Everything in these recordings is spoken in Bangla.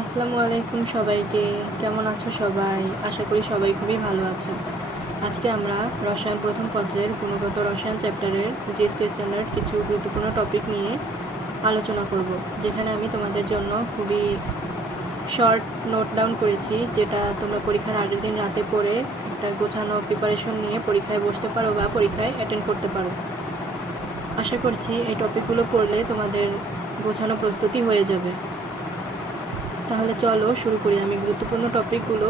আসসালামু আলাইকুম সবাইকে। কেমন আছো সবাই? আশা করি সবাই খুবই ভালো আছো। আজকে আমরা রসায়ন প্রথম পত্রের গুণগত রসায়ন চ্যাপ্টারের জিএসটি স্ট্যান্ডার্ড কিছু গুরুত্বপূর্ণ টপিক নিয়ে আলোচনা করব, যেখানে আমি তোমাদের জন্য খুবই শর্ট নোট ডাউন করেছি, যেটা তোমরা পরীক্ষার আগের দিন রাতে পড়ে একটা গোছানো প্রিপারেশন নিয়ে পরীক্ষায় বসতে পারো বা পরীক্ষায় অ্যাটেন্ড করতে পারো। আশা করছি এই টপিকগুলো পড়লে তোমাদের গোছানো প্রস্তুতি হয়ে যাবে। তাহলে চলো শুরু করি। আমি গুরুত্বপূর্ণ টপিকগুলো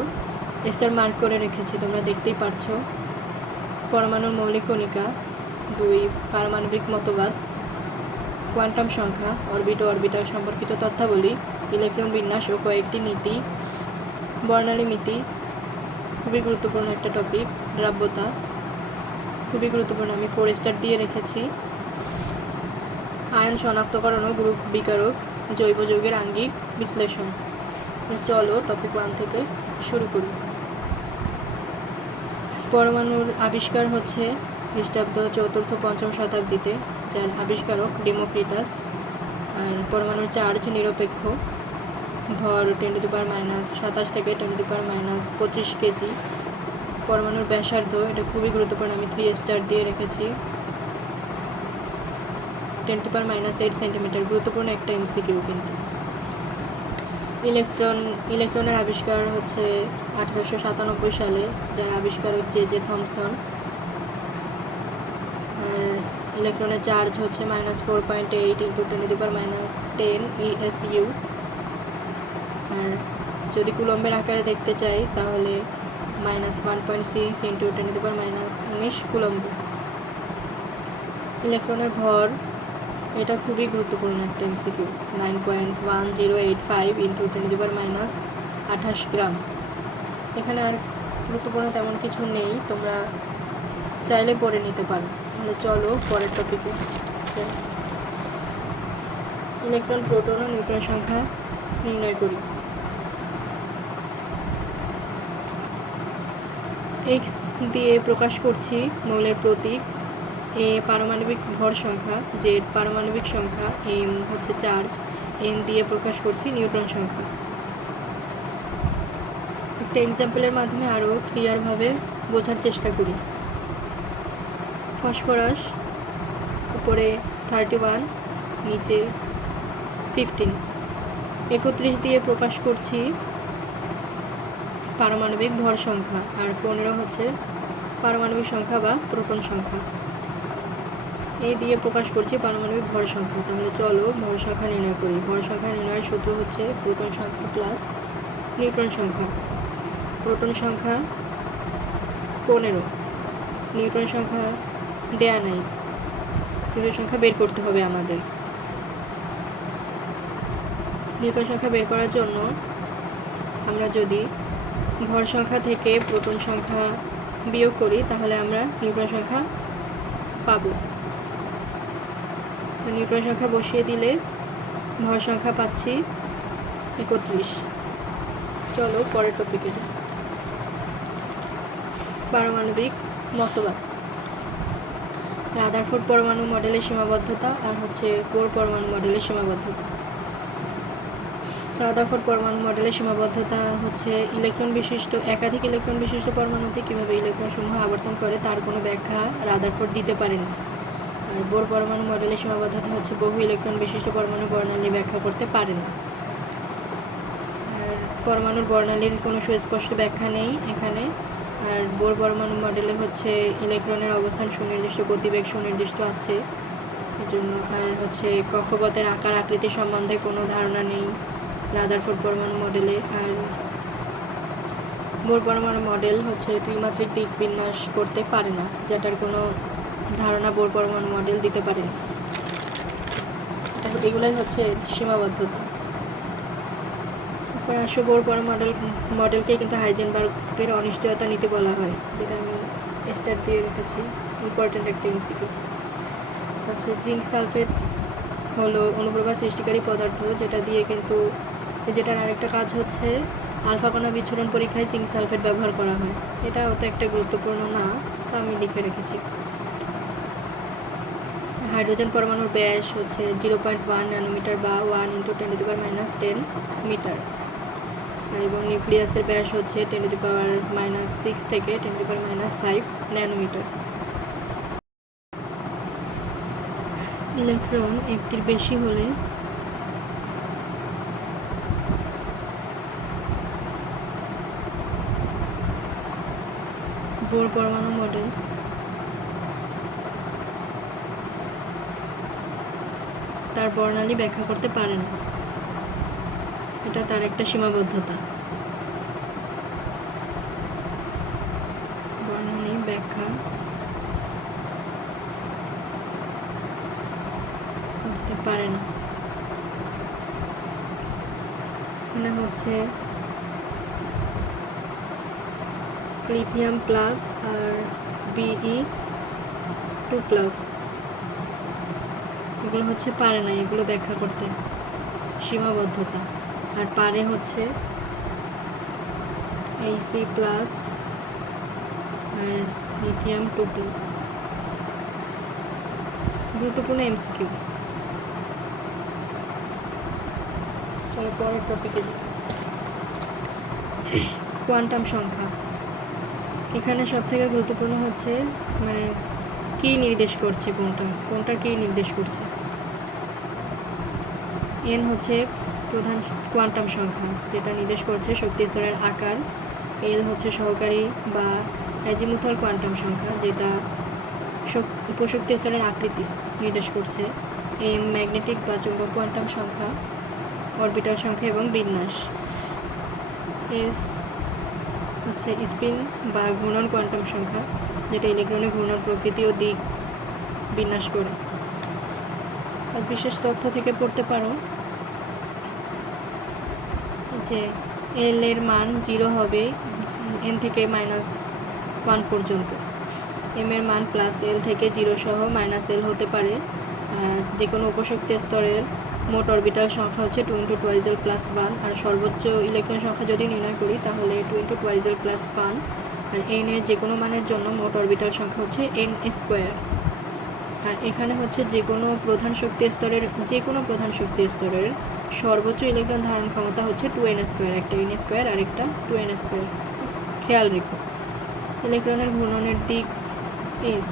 স্টার মার্ক করে রেখেছি, তোমরা দেখতেই পারছো। পরমাণুর মৌলিক কণিকা, 2 পারমাণবিক মতবাদ, কোয়ান্টাম সংখ্যা, অরবিট ও অরবিটাল সম্পর্কিত তথ্যাবলী, ইলেকট্রন বিন্যাস ও কয়েকটি নীতি, বর্ণালী মিতি, খুবই গুরুত্বপূর্ণ একটা টপিক, দ্রাব্যতা, খুবই গুরুত্বপূর্ণ, আমি 4 স্টার দিয়ে রেখেছি। আয়ন শনাক্তকরণ ও গ্রুপ বিকারক, জৈব যৌগের আঙ্গিক বিশ্লেষণ। চলো টপিক 1 থেকে শুরু করি। পরমাণুর আবিষ্কার হচ্ছে খ্রিস্টাব্দ 4র্থ-5ম শতাব্দীতে, যার আবিষ্কারক ডেমোক্রিটাস। আর পরমাণুর চার্জ নিরপেক্ষ, ভর 10⁻27 থেকে 10⁻25 কেজি। পরমাণুর ব্যাসার্ধ, এটা খুবই গুরুত্বপূর্ণ, আমি 3 স্টার দিয়ে রেখেছি, 10⁻8 সেন্টিমিটার। গুরুত্বপূর্ণ একটা এমসিকিউ কিন্তু। ইলেকট্রনের আবিষ্কার হচ্ছে 1897 সালে, যার আবিষ্কারক জে থমসন। আর ইলেকট্রনের চার্জ হচ্ছে -4.8 × 10⁻10 ESU। আর যদি কুলম্বের আকারে দেখতে চাই তাহলে -1.6 × 10⁻19 কুলম্ব। ইলেকট্রনের ভর, এটা খুবই গুরুত্বপূর্ণ একটা এমসিকিউ, 9.1085 × 10⁻28 গ্রাম। এখানে আর গুরুত্বপূর্ণ তেমন কিছু নেই, তোমরা চাইলে পড়ে নিতে পারো। তাহলে চলো পরের টপিকে। ইলেকট্রন, প্রোটন ও নিউট্রন সংখ্যা নির্ণয় করি। এক্স দিয়ে প্রকাশ করছি মৌলের প্রতীক, এ পারমাণবিক ভর সংখ্যা, জেড পারমাণবিক সংখ্যা, এম হচ্ছে চার্জ, এন দিয়ে প্রকাশ করছি নিউট্রন সংখ্যা। একটা এক্সাম্পলের মাধ্যমে আরও ক্লিয়ারভাবে বোঝার চেষ্টা করি। ফসফরাস, উপরে 31, নিচে 15, 31 দিয়ে প্রকাশ করছি পারমাণবিক ভর সংখ্যা, আর 15 হচ্ছে পারমাণবিক সংখ্যা বা প্রোটন সংখ্যা। এই দিয়ে প্রকাশ করছি পারমাণবিক ভর সংখ্যা। তাহলে চলো ভর সংখ্যা নির্ণয় করি। ভর সংখ্যা নির্ণয়ের সূত্র হচ্ছে প্রোটন সংখ্যা প্লাস নিউট্রন সংখ্যা। প্রোটন সংখ্যা 15, নিউট্রন সংখ্যা দেয়া নাই, নিউট্রন সংখ্যা বের করতে হবে আমাদের। নিউট্রন সংখ্যা বের করার জন্য আমরা যদি ভর সংখ্যা থেকে প্রোটন সংখ্যা বিয়োগ করি তাহলে আমরা নিউট্রন সংখ্যা পাবো। নিউট্রন সংখ্যা বসিয়ে দিলে ভর সংখ্যা পাচ্ছি 31। চলো পরের টপিকে যাই। পারমাণবিক মতবাদ, রাদারফোর্ড পরমাণু মডেলের সীমাবদ্ধতা আর হচ্ছে বোর পরমাণু মডেলের সীমাবদ্ধতা। রাদারফোর্ড পরমাণু মডেলের সীমাবদ্ধতা হচ্ছে একাধিক ইলেকট্রন বিশিষ্ট পরমাণুতে কীভাবে ইলেকট্রনসমূহ আবর্তন করে তার কোনো ব্যাখ্যা রাদারফোর্ড দিতে পারেনি। আর বোর পরমাণু মডেলের সীমাবদ্ধতা হচ্ছে বহু ইলেকট্রন বিশিষ্ট পরমাণু বর্ণালী ব্যাখ্যা করতে পারে না। আর পরমাণুর বর্ণালীর কোনো সুস্পষ্ট ব্যাখ্যা নেই এখানে। আর বোর পরমাণু মডেলে হচ্ছে ইলেকট্রনের অবস্থান সুনির্দিষ্ট, গতিবেগ সুনির্দিষ্ট আছে এজন্য। আর হচ্ছে কক্ষপথের আকার আকৃতি সম্বন্ধে কোনো ধারণা নেই রাদারফোর্ড পরমাণু মডেলে। আর বোর পরমাণু মডেল হচ্ছে ত্রিমাত্রিক দিক বিন্যাস করতে পারে না, যেটার কোনো ধারণা বোর পরমাণু মডেল দিতে পারে না। এগুলোই হচ্ছে সীমাবদ্ধতা। তারপর আসো বোর পরমাণু মডেলকে কিন্তু হাইজেনবার্গের অনিশ্চয়তা নীতি বলা হয়, যেটা আমি স্টার দিয়ে রেখেছি, ইম্পর্টেন্ট একটা এমসিকিউ। হচ্ছে জিঙ্ক সালফেট হলো অনুপ্রভা সৃষ্টিকারী পদার্থ, যেটার আরেকটা কাজ হচ্ছে আলফা কণা বিচ্ছুরণ পরীক্ষায় জিঙ্ক সালফেট ব্যবহার করা হয়। এটা অত একটা গুরুত্বপূর্ণ না, তা আমি লিখে রেখেছি। হাইড্রোজেন পরমাণুর ব্যাস হচ্ছে 0.1 ন্যানোমিটার বা 1 × 10⁻10 মিটার। আর এবং নিউক্লিয়াসের ব্যাস হচ্ছে 10⁻⁻6 থেকে 10⁻⁵ ন্যানোমিটার। ইলেকট্রন একটির বেশি হলে বোর পরমাণু মডেল তার বর্ণালী ব্যাখ্যা করতে পারে না, এটা তার একটা সীমাবদ্ধতা। বর্ণালী ব্যাখ্যা করতে পারে না। এখানে হচ্ছে লিথিয়াম প্লাস আর Be2+, এগুলো হচ্ছে পারে না এগুলো ব্যাখ্যা করতে, সীমাবদ্ধতা। আর পারে হচ্ছে Ag+ আর লিথিয়াম 2+। গুরুত্বপূর্ণ এমসিকিউ। চলো পরের টপিকে যাই। কোয়ান্টাম সংখ্যা। এখানে সবথেকে গুরুত্বপূর্ণ হচ্ছে মানে কি নির্দেশ করছে, কোনটা কি নির্দেশ করছে। এন হচ্ছে প্রধান কোয়ান্টাম সংখ্যা, যেটা নির্দেশ করছে শক্তি স্তরের আকার। এল হচ্ছে সহকারী বা অ্যাজিমুথাল কোয়ান্টাম সংখ্যা, যেটা উপশক্তি স্তরের আকৃতি নির্দেশ করছে। এম ম্যাগনেটিক বা চুম্বক কোয়ান্টাম সংখ্যা, অরবিটাল সংখ্যা এবং বিন্যাস। এস হচ্ছে স্পিন বা ঘূর্ণন কোয়ান্টাম সংখ্যা, যেটা ইলেকট্রনের ঘূর্ণন প্রকৃতি ও দিক বিন্যাস করে। আর বিশেষ তথ্য থেকে পড়তে পারো যে এল এর মান 0 হবে n থেকে -1 পর্যন্ত। এম এর মান +L থেকে 0 সহ -L হতে পারে। যে কোনো উপশক্তি স্তরের মোট অরবিটাল সংখ্যা হচ্ছে 2 × 2L + 1। আর সর্বোচ্চ ইলেকট্রন সংখ্যা যদি নির্ণয় করি তাহলে 2 × 2L + 1। আর n এর যে কোনো মানের জন্য মোট অরবিটাল সংখ্যা হচ্ছে n²। আর এখানে হচ্ছে যে কোনো প্রধান শক্তি স্তরের সর্বোচ্চ ইলেকট্রন ধারণ ক্ষমতা হচ্ছে 2n², একটা n² আর একটা 2n²। খেয়াল রেখো। ইলেকট্রনের ঘূর্ণনের দিক এস।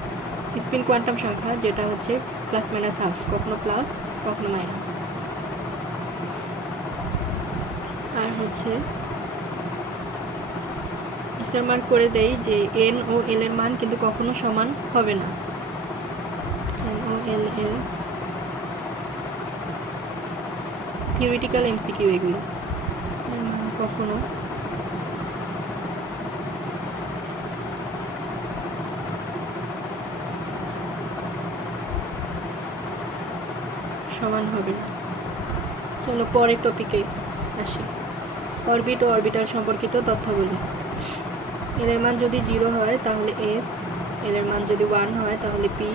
স্পিন কোয়ান্টাম সংখ্যা, যেটা হচ্ছে ±½ কখনো প্লাস কখনো মাইনাস। আর হচ্ছে স্টার মার্ক করে দেই যে এন ও এল এর মান কিন্তু কখনো সমান হবে না। এন ও এল এর থিওরিটিক্যাল এমসিকিউ এগুলো, এর মান কখনো সমান হবে না। চলো পরের টপিকে আসি। অরবিট ও অরবিটাল সম্পর্কিত তথ্যাবলী। এল এর মান যদি 0 হয় তাহলে এস, এল এর মান যদি 1 হয় তাহলে পি,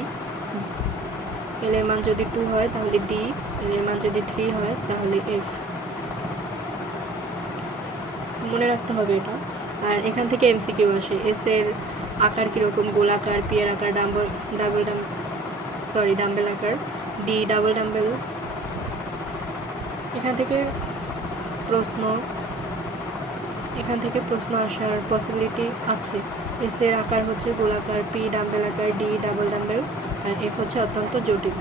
এল এর মান যদি 2 হয় তাহলে ডি, এল এর মান যদি 3 হয় তাহলে এফ। মনে রাখতে হবে এটা। আর এখান থেকে এমসিকিউ আসে। এস এর আকার কীরকম, গোলাকার, পি এর আকার ডাম্বেল আকার, ডি ডাবল ডাম্বেল। এখান থেকে প্রশ্ন আসার পসিবিলিটি আছে। এস এর আকার হচ্ছে গোলাকার, পি ডাম্বেল আকার, ডি ডাবল ডাম্বেল, আর এফ হচ্ছে অত্যন্ত জটিল।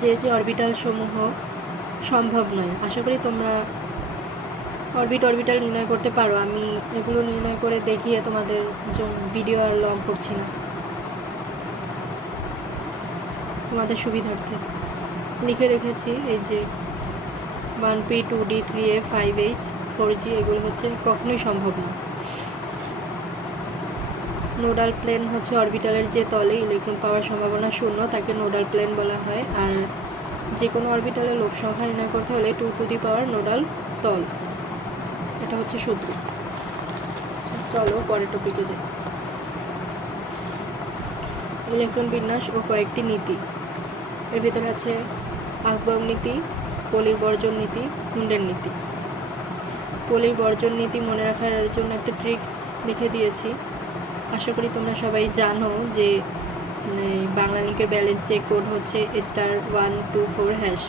যে অরবিটাল সমূহ সম্ভব নয়। আশা করি তোমরা অরবিটাল নির্ণয় করতে পারো। আমি এগুলো নির্ণয় করে দেখিয়ে তোমাদের ভিডিও আর লং করছি না, তোমাদের সুবিধার্থে লিখে রেখেছি। এই যে 1p 2d 3a 5h 4g এগুলো হচ্ছে কখনোই সম্ভব না। নোডাল প্লেন হচ্ছে অরবিটালের যে তলে ইলেকট্রন পাওয়ার সম্ভাবনা 0 তাকে নোডাল প্লেন বলা হয়। আর যে কোনো অরবিটালে লোক সংখ্যা নির্ণয় করতে হলে 2 টু দি পাওয়ার নোডাল তল, এটা হচ্ছে সূত্র। চলো পরের টপিকে যাই। ইলেকট্রন বিন্যাস ও কয়েকটি নীতি। এর ভিতরে আছে আফবাউ নীতি, পলির বর্জন নীতি, হুন্ডের নীতি। পলির বর্জন নীতি মনে রাখার জন্য একটা ট্রিক্স লিখে দিয়েছি। আশা করি তোমরা সবাই জানো যে বাংলা লিঙ্কের ব্যালেন্স চেক কোড হচ্ছে *124#।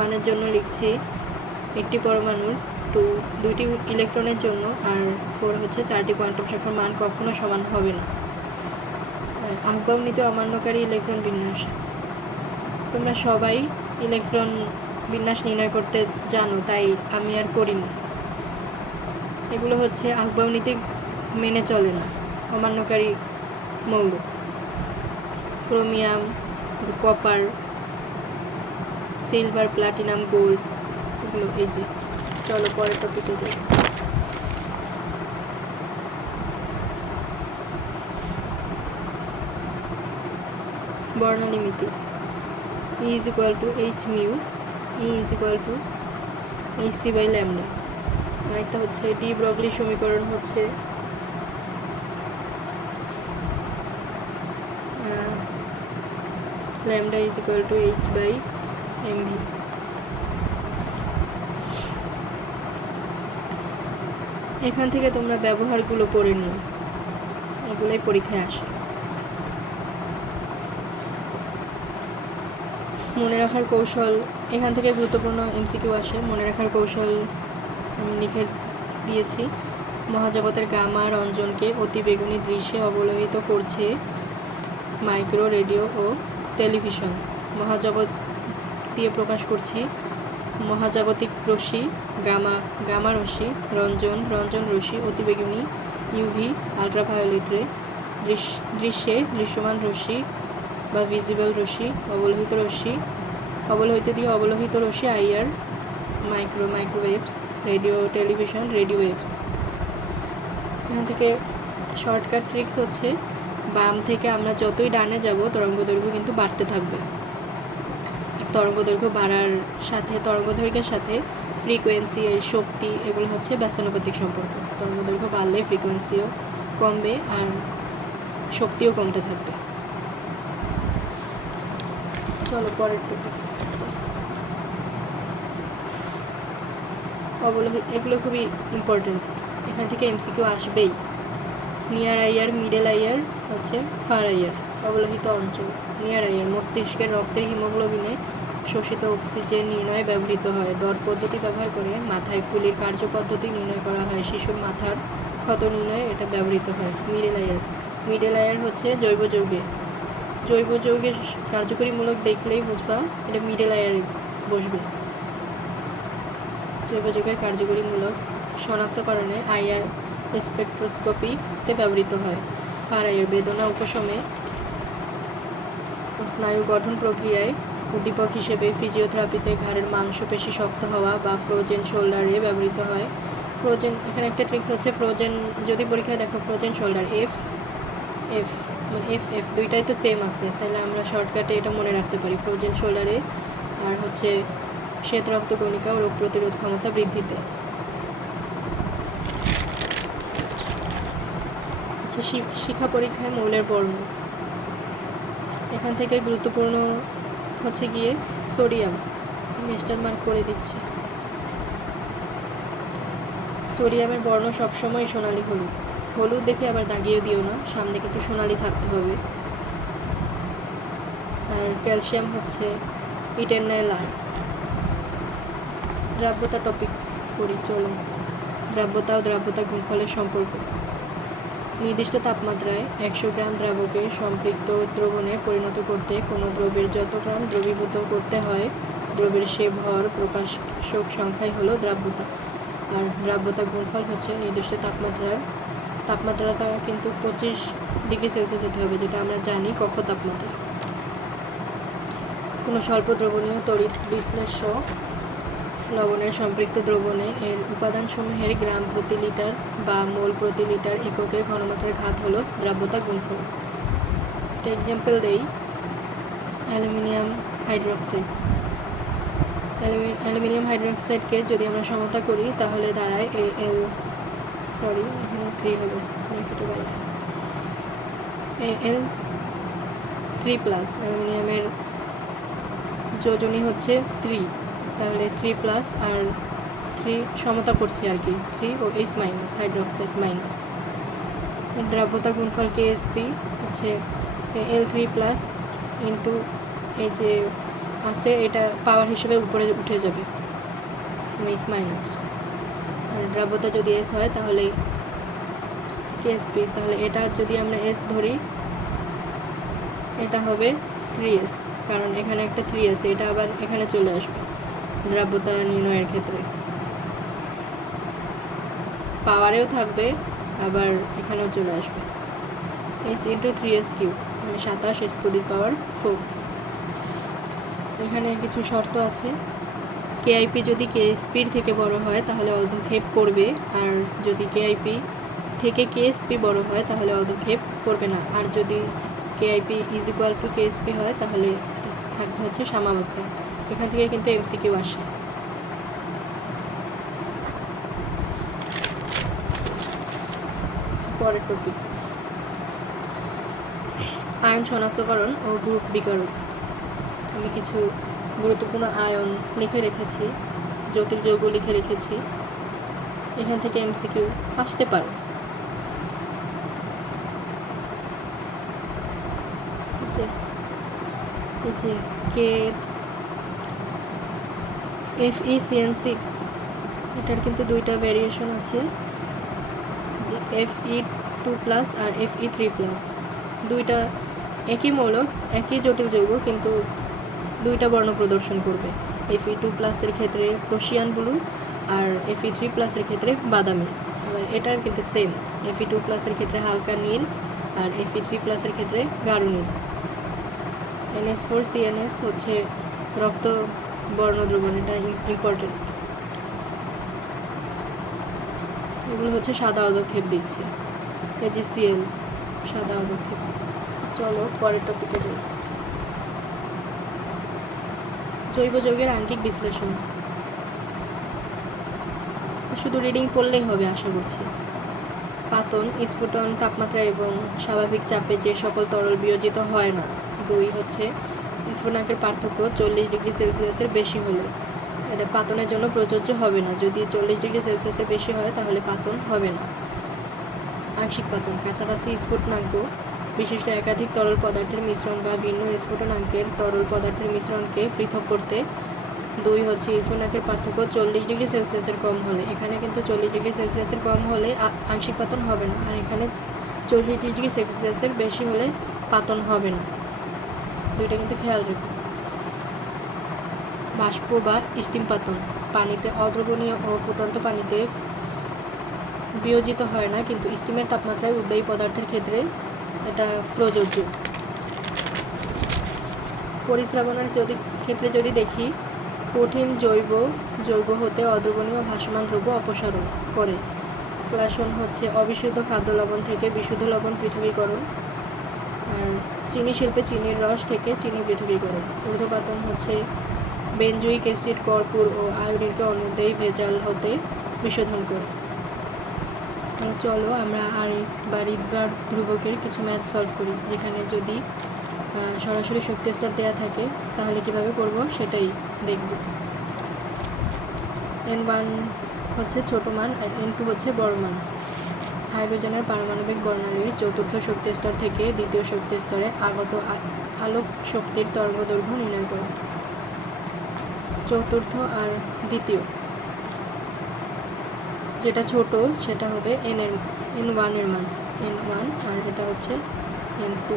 1 এর জন্য লিখছি একটি পরমাণুর 2টি ইলেকট্রনের জন্য, আর 4 হচ্ছে 4টি কোয়ান্টাম সংখ্যার মান কখনো সমান হবে না। আহবাব নীতি অমান্যকারী ইলেকট্রন বিন্যাস। তোমরা সবাই ইলেকট্রন বিন্যাস নির্ণয় করতে জানো, তাই আমি আর করিনি। এগুলো হচ্ছে আহবাব নীতি মেনে চলে না, অমান্যকারী মৌল। Chromium, copper, silver, platinum, gold, এগুলো। এই যে চলো পরের টপিকে যাই। বর্ণালী Miti. E is equal to h mu, E is equal to hc by lambda। আরেকটা হচ্ছে ডি ব্রগলি সমীকরণ হচ্ছে lambda is equal to h by mv। এখান থেকে তোমরা ব্যবহারগুলো পড়ে নিও, এগুলোই পরীক্ষায় আসে। মনে রাখার কৌশল, এখান থেকে গুরুত্বপূর্ণ এমসিকিউ আসে, মনে রাখার কৌশল আমি লিখে দিয়েছি। মহাজগতের গামা রঞ্জনকে অতিবেগুনি দৃশ্যে অবলোহিত করছে মাইক্রো, রেডিও ও টেলিভিশন। মহাজগৎ দিয়ে প্রকাশ করছি মহাজাগতিক রশ্মি, গামা রশ্মি, রঞ্জন রশ্মি, অতিবেগুনি ইউভি, আলট্রাভায়োলেট রে, দৃশ্যমান রশ্মি বা ভিজিবল রশ্মি, অবলোহিত দিয়ে অবলোহিত রশ্মি IR, microwaves, radio television, radio waves. এখান থেকে শর্টকাট ট্রিক্স হচ্ছে বাম থেকে আমরা যতই ডানে যাব তরঙ্গদৈর্ঘ্য কিন্তু বাড়তে থাকবে। আর তরঙ্গদৈর্ঘ্য বাড়ার সাথে তরঙ্গদৈর্ঘ্যের সাথে ফ্রিকোয়েন্সি, শক্তি, এগুলো হচ্ছে ব্যস্তানুপাতিক সম্পর্ক। তরঙ্গদৈর্ঘ্য বাড়লে ফ্রিকোয়েন্সিও কমবে আর শক্তিও কমতে থাকবে। চলো পরের টপিক। এগুলো খুবই ইম্পর্টেন্ট, এখান থেকে এমসিকিউ আসবেই। নিয়ার আইয়ার, মিডল আইয়ার হচ্ছে ফার আইয়ার। অবলোহিত অঞ্চল। নিয়ার আইয়ার মস্তিষ্কের রক্তের হিমোগ্লোবিনে শোষিত অক্সিজেন নির্ণয়ে ব্যবহৃত হয়। ডট পদ্ধতি ব্যবহার করে মাথায় খুলির কার্যপদ্ধতি নির্ণয় করা হয়। শিশুর মাথার ক্ষত নির্ণয়ে এটা ব্যবহৃত হয়। মিডল আইয়ার হচ্ছে জৈব যৌগের কার্যকরীমূলক দেখলেই বুঝবা এটা মিডল আইয়ারে বসবে। জৈব যৌগের কার্যকরীমূলক শনাক্তকরণে আইআর স্পেকট্রোস্কোপিতে ব্যবহৃত হয়। ফার আইয়ার বেদনা উপশমে ও স্নায়ু গঠন প্রক্রিয়ায় উদ্দীপক হিসেবে ফিজিওথেরাপিতে ঘাড়ের মাংসপেশি শক্ত হওয়া বা ফ্রোজেন শোল্ডারে ব্যবহৃত হয়। এখানে একটা ট্রিক্স হচ্ছে ফ্রোজেন, যদি পরীক্ষায় দেখো ফ্রোজেন শোল্ডার, এফ দুইটাই তো সেম আছে, তাহলে আমরা শর্টকাটে এটা মনে রাখতে পারি ফ্রোজেন শোল্ডারে। আর হচ্ছে শ্বেত রক্তকণিকা ও রোগ প্রতিরোধ ক্ষমতা বৃদ্ধিতে। আচ্ছা, শিক্ষা পরীক্ষায় মৌলের বর্ণ। এখান থেকে গুরুত্বপূর্ণ হচ্ছে গিয়ে সোডিয়াম, আমি স্টার মার্ক করে দিচ্ছি। সোডিয়ামের বর্ণ সবসময় সোনালি হলুদ দেখে আবার দাগিয়ে দিও না, সামনে কিন্তু সোনালি থাকতে হবে। আর ক্যালসিয়াম হচ্ছে ইটারনাল লাল। দ্রাব্যতা টপিক করি, চলো। দ্রাব্যতা ও দ্রাব্যতা গুণফলের সম্পর্ক। নির্দিষ্ট তাপমাত্রায় 100 গ্রাম দ্রাবকে সম্পৃক্ত দ্রবণে পরিণত করতে কোনো দ্রব্যের যত গ্রাম দ্রবীভূত করতে হয় দ্রব্যের সে ভর প্রকাশক সংখ্যাই হলো দ্রাব্যতা। আর দ্রাব্যতা গুণফল হচ্ছে নির্দিষ্ট তাপমাত্রাটা কিন্তু 25 ডিগ্রি সেলসিয়াস হতে হবে, যেটা আমরা জানি কক্ষ তাপমাত্রা। কোনো স্বল্প দ্রবণীয় তড়িৎ বিশ্লেষ্য লবণের সম্পৃক্ত দ্রবণে এর উপাদানসমূহের গ্রাম প্রতি লিটার বা মোল প্রতি লিটার এককের ঘনমাত্রার ঘাত হলো দ্রাব্যতা গুণফল। একটা এক্সাম্পল দেই, অ্যালুমিনিয়াম হাইড্রোক্সাইডকে যদি আমরা সমতা করি তাহলে দাঁড়ায় এখানে 3 হবে, Al3+। অ্যালুমিনিয়ামের যোজনী হচ্ছে 3, তাহলে 3+ আর 3 সমতা করছি আর কি, 3 ও H- হাইড্রোক্সাইড মাইনাস। দ্রাব্যতা গুণফল KSP হচ্ছে Al3+ ইন্টু এই যে আছে এটা পাওয়ার হিসেবে উপরে উঠে যাবে, ওএইচ মাইনাস। আর দ্রাব্যতা যদি এস হয় তাহলে কেএসপি, তাহলে এটা যদি আমরা এস ধরি এটা হবে 3s, কারণ এখানে একটা 3 আছে, এটা আবার এখানে চলে আসবে দ্রাব্যতা নির্ণয়ের ক্ষেত্রে। পাওয়ারেও থাকবে আবার এখানেও চলে আসবে s ইন্টু 3s কিউব, মানে 27 s টু দি পাওয়ার 4। এখানে কিছু শর্ত আছে। কেআইপি যদি কেএসপির থেকে বড় হয় তাহলে অধক্ষেপ করবে, আর যদি কেআইপি থেকে কেএসপি বড় হয় তাহলে অধক্ষেপ করবে না। আর যদি KIP is equal two KSP হয় তাহলে থাকবে হচ্ছে সাম্যাবস্থা। এখান থেকে কিন্তু এমসিকিউ আসে। পরের টপিক, আয়ন শনাক্তকরণ ও গ্রুপ বিকারক। আমি কিছু গুরুত্বপূর্ণ আয়ন লিখে রেখেছি, জটিল যৌগ লিখে রেখেছি, এখান থেকে এমসিকিউ আসতে পারে। কে FeCN6, এটার কিন্তু দুইটা ভ্যারিয়েশন আছে, যে Fe2+ আর Fe3+। দুইটা একই মৌলক, একই জটিল যৌগ, কিন্তু দুইটা বর্ণ প্রদর্শন করবে। Fe2+ এর ক্ষেত্রে প্রোশিয়ান ব্লু আর Fe3+ এর ক্ষেত্রে বাদামি। আবার এটা কিন্তু সেম, Fe2+ এর ক্ষেত্রে হালকা নীল আর Fe3+ এর ক্ষেত্রে গাঢ় নীল। NH4CNS হচ্ছে রক্ত বর্ণদ্রবণ, এটা ইম্পর্টেন্ট। এগুলো হচ্ছে সাদা অধক্ষেপ দিচ্ছে। AgCl সাদা অধক্ষেপ। চলো পরের টপিকে যাই। জৈব যৌগের আঙ্কিক বিশ্লেষণ। শুধু রিডিং পড়লেই হবে আশা করছি। পাতন, স্ফুটন, তাপমাত্রা এবং স্বাভাবিক চাপে যে সকল তরল বিয়োজিত হয় না। 2 হচ্ছে স্ফুটনাঙ্কের পার্থক্য 40 ডিগ্রি সেলসিয়াসের বেশি হলে এটা পাতনের জন্য প্রযোজ্য হবে না। যদি 40 ডিগ্রি সেলসিয়াসের বেশি হয় তাহলে পাতন হবে না। আংশিক পাতন, কাছাকাছি স্ফুটনাঙ্ক বিশিষ্ট একাধিক তরল পদার্থের মিশ্রণ বা ভিন্ন স্ফুটনাঙ্কের তরল পদার্থের মিশ্রণকে পৃথক করতে। 2 হচ্ছে স্ফুটনাঙ্কের পার্থক্য 40 ডিগ্রি সেলসিয়াসের কম হলে। এখানে কিন্তু 40 ডিগ্রি সেলসিয়াসের কম হলে আংশিক পাতন হবে না, আর এখানে 40 ডিগ্রি সেলসিয়াসের বেশি হলে পাতন হবে না। দুইটা কিন্তু খেয়াল রেখো। বাষ্প বা স্টিম পাতন, পানিতে অদ্রবণীয় ও ফুটন্ত পানিতে বিয়োজিত হয় না, কিন্তু স্টিমের তাপমাত্রায় উদ্বায়ী পদার্থের ক্ষেত্রে এটা প্রযোজ্য। পরিস্রাবনের ক্ষেত্রে যদি দেখি, কঠিন জৈব যৌগ হতে অদ্রবণীয় ভাসমান দ্রব্য অপসারণ করে। ক্লাসন হচ্ছে অবিশুদ্ধ খাদ্য লবণ থেকে বিশুদ্ধ লবণ পৃথকীকরণ, আর চিনি শিল্পে চিনির রস থেকে চিনি পৃথকীকরণ। ঊর্ধ্বপাতন হচ্ছে বেনজুইক অ্যাসিড, কর্পূর ও আয়োডিনকে অনুদ্বায়ী ভেজাল হতে বিশোধন করে। চলো আমরা আরএস বা রিডবার্গ ধ্রুবকের কিছু ম্যাথ সলভ করি, যেখানে যদি সরাসরি শক্তি স্তর দেওয়া থাকে তাহলে কিভাবে করব সেটাই দেখব। N1 হচ্ছে ছোট মান আর N2 হচ্ছে বড় মান। হাইড্রোজেনের পারমাণবিক বর্ণালীর চতুর্থ শক্তি স্তর থেকে দ্বিতীয় শক্তি স্তরে আগত আলোক শক্তির তরঙ্গদৈর্ঘ্য নির্ণয় করো। চতুর্থ আর দ্বিতীয়, যেটা ছোট সেটা হবে N1 এর মান N1, আর এটা হচ্ছে N2।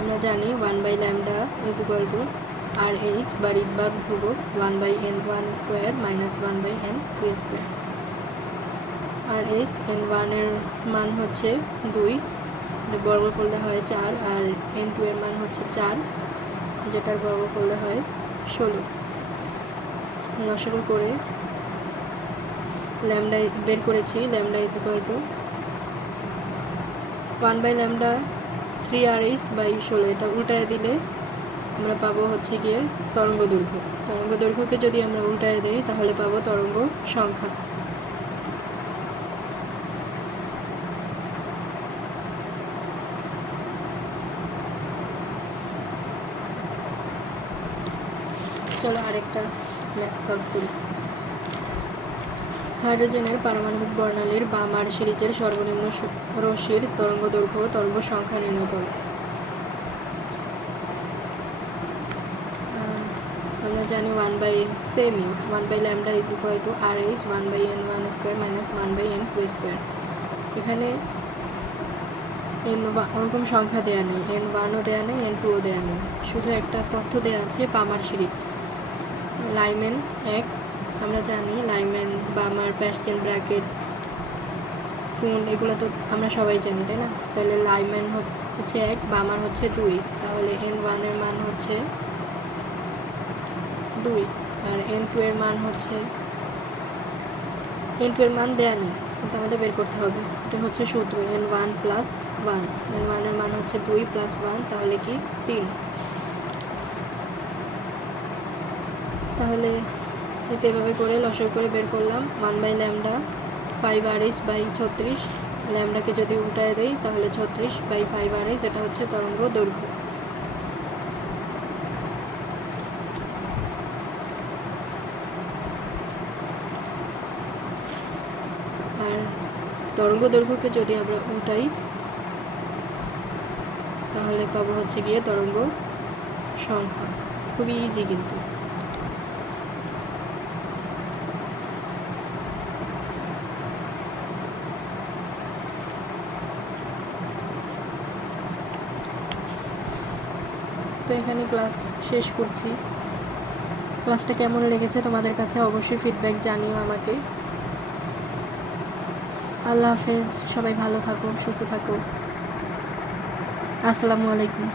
আমরা জানি 1/λ ইজ ইকুয়াল টু RH বা রিডবার্গ ধ্রুবক 1/N1 square minus 1/N2 square. RH N1 এর মান হচ্ছে 2, বর্গ করলে হয় 4, আর N2 এর মান হচ্ছে 4, যেটার বর্গ করলে হয় 16। লসাগু করে ল্যামডা বের করেছি, lambda is equal two 1/λ 3RH/16। এটা উল্টায় দিলে আমরা পাবো হচ্ছে গিয়ে তরঙ্গ দৈর্ঘ্য। তরঙ্গ দৈর্ঘ্যকে যদি আমরা উল্টায় দিই তাহলে পাবো তরঙ্গ সংখ্যা। চলো আরেকটা ম্যাথ সলভ করি। হাইড্রোজেনের পারমাণবিক বর্ণালীর বাম আর সিরিজের সর্বনিম্ন রশ্মির তরঙ্গ দৈর্ঘ্য ও তরঙ্গ সংখ্যা নির্ণয় করো। আমরা জানি 1/λ is equal to RH 1/n1 square minus 1/n2 square. এখানে ওরকম সংখ্যা দেওয়া নেই, n1ও দেওয়া নেই, n2ও দেওয়া নেই, শুধু একটা তথ্য দেওয়া আছে পামার সিরিজ। লাইম্যান 1 আমরা জানি, লাইম্যান, বামার, প্যাস্টেল, ব্র্যাকেট, ফোন, এগুলো তো আমরা সবাই জানি, তাই না? তাহলে লাইম্যান হচ্ছে 1, বামার হচ্ছে 2, তাহলে n1 এর মান হচ্ছে 2 আর n2 এর মান হচ্ছে, n2 এর মান দেওয়া নেই কিন্তু আমাদের বের করতে হবে। এটা হচ্ছে সূত্র n1 প্লাস 1, n1 এর মান হচ্ছে 2 প্লাস 1, তাহলে কি 3। তাহলে এভাবে করে লসাগু করে বের করলাম 1/λ 5RH/36, ল্যামডাকে যদি উল্টায় দেই তাহলে 36/5RH, এটা হচ্ছে তরঙ্গ দৈর্ঘ্য। আর তরঙ্গ দৈর্ঘ্যকে যদি আমরা উল্টাই তাহলে পাবো হচ্ছে গিয়ে তরঙ্গ সংখ্যা। খুবই ইজি কিন্তু। তো এখানে ক্লাস শেষ করছি। ক্লাসটা কেমন লেগেছে তোমাদের কাছে অবশ্যই ফিডব্যাক জানিও আমাকে। আল্লাহ হাফেজ, সবাই ভালো থাকো, সুস্থ থাকো। আসসালামু আলাইকুম।